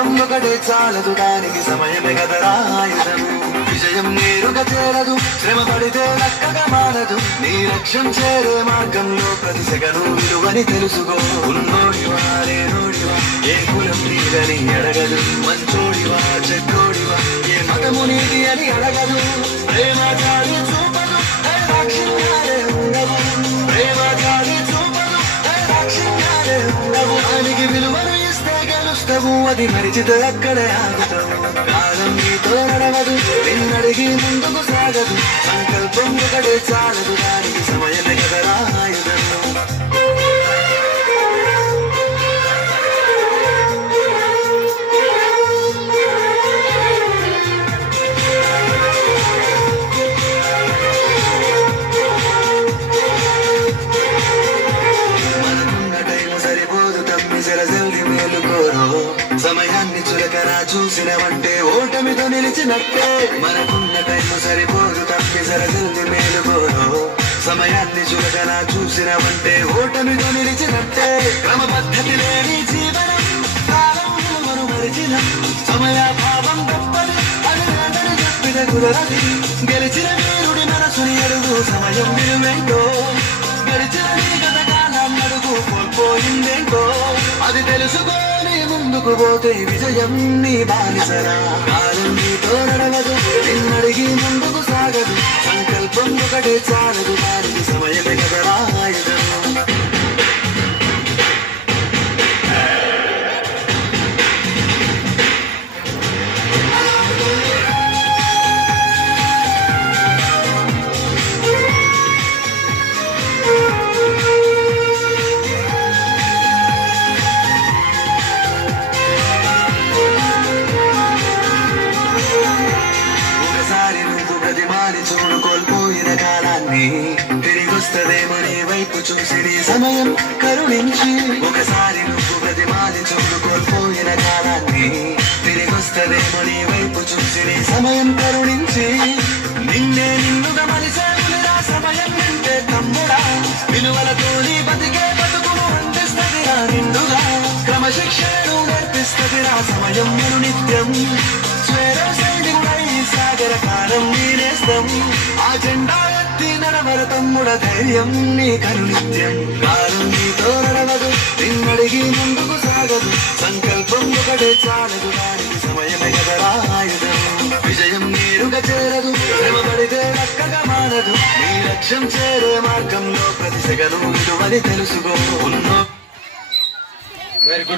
సంకల్పం ఒకటే చాలదు దానికి సమయమే కదరా ఆయుధం విజయం నేరుగా చేరదు శ్రమ పడితే లక్కగా మారదు నీ లక్ష్యం చేరే మార్గంలో ప్రతి సెగను విలువని తెలుసుకో ఉన్నోడివా లేనోడివా ఏ కులం నీదని అడగదు మంచోడివా చెడ్డోడివా ఏ మతము నీది అని అడగదు ప్రేమ గాలి చూపదు దాక్షిణ్యాలే ఉండవు ప్రేమ గాలి చూపదు దాక్షిణ్యాలే ఉండవు దానికి విలువను ఇస్తే గెలుస్తావు అది మరిచితే అక్కడే ఆగుతావు కాలం నీతో నడవదు నిన్నడిగి ముందుకు సాగదు సంకల్పం ఒకటే చాలదు దానికి సమయమే కదరా ఆయుధం జల్ది మేలుకోరో సమయాన్ని చులకరా చూసినవంటే ఓటమితో నిలిచినట్టే మనకున్న టైం సరిపోదు తప్పి జల్ది మేలుకోరో సమయాన్ని చులకరా చూసినవంటే ఓటమితో నిలిచినట్టే క్రమ పద్ధతి లేని జీవనం కాలం విలువను మరిచిన సమయాభావం తప్పదు అది లేదని చెప్పిన కుదరది గెలిచిన వీరుడి మనసుని అడుగు సమయం విలువేంటో గడిచిన నీ గత కాలం అడుగు కోల్పోయిందేంటో అది తెలుసుకొని ముందుకు పోతే విజయం నీ బానిసరా కాలం నీతో నడవదు నిన్నడిగి ముందుకు సాగదు సంకల్పం ఒకటే చాలదు దానికి సమయమే కదరా ఆయుధం చూడు కోల్పోయిన కాలాన్ని తిరిగొస్తదేమో నీ వైపు చూసి నీ సమయం కరుణించి ఒకసారి నువ్వు ప్రతిమాలి చూడు కోల్పోయిన కాలాన్ని తిరిగొస్తదేమో నీ వైపు చూసి నీ సమయం కరుణించి నిన్నే నిన్నుగా మలిసేరా సమయం అంటే తమ్ముడా విలువలతో నీ బతికే బతుకును అందిస్తదిరా నిండుగా క్రమశిక్షణను నేర్పిస్తదిరా సమయం మరు నిత్యం సాగర కాలం నీనేస్తం ఆ జెండా ఎత్తి నడవర తమ్ముడ ధైర్యం నీ కరునిత్యం కాలం నీతో నడవదు నిన్నడిగి ముందుకు సాగదు సంకల్పం ఒకటే చాలదు దానికి సమయమే కదరా ఆయుధం విజయం నేరుగా చేరదు శ్రమ పడితే లక్కగా మారదు నీ లక్ష్యం చేరే మార్గంలో ప్రతి సెగను విలువని తెలుసుకో ఉన్నో వెరీ గుడ్